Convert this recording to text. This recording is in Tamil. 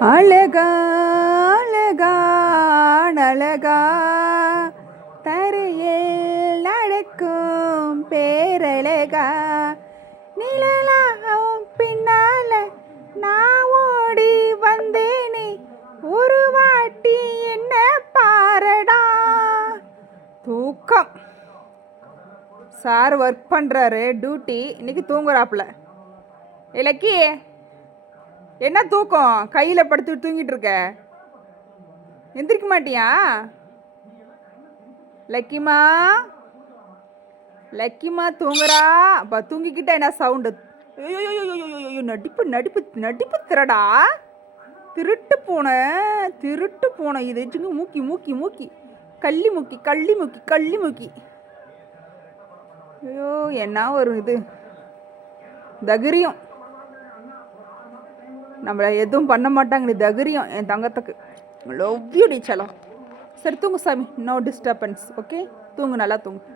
அழகா அழகா அழகா. தரையில் நடக்கும் பேரழகா. நிழலாவும் பின்னால நான் ஓடி வந்தேனே. ஒரு வாட்டி என்ன பாரடா. தூக்கம். சார் ஒர்க் பண்ணுறாரு டியூட்டி இன்னைக்கு தூங்குறாப்புல. இலக்கி என்ன தூக்கம்? கையில் படுத்து தூங்கிட்டு இருக்க. எந்திரிக்க மாட்டியா? லக்கிமா லக்கிமா தூங்குறா. அப்போ தூங்கிக்கிட்ட என்ன சவுண்டு? ஐயோ நடிப்பு நடிப்பு நடிப்பு திரடா திருட்டு போன திருட்டு போன. இது வச்சுங்க மூக்கி மூக்கி மூக்கி. கள்ளி மூக்கி கள்ளி மூக்கி கள்ளி மூக்கி. ஐயோ என்ன ஒரு இது? தகிரியம். நம்மளை எதுவும் பண்ண மாட்டாங்க நீ தகிரியம் என் தங்கத்துக்கு. லவ் யூ டீச்சலா சரி தூங்கு சாமி. நோ டிஸ்டர்பன்ஸ் ஓகே தூங்கு நல்லா தூங்கு.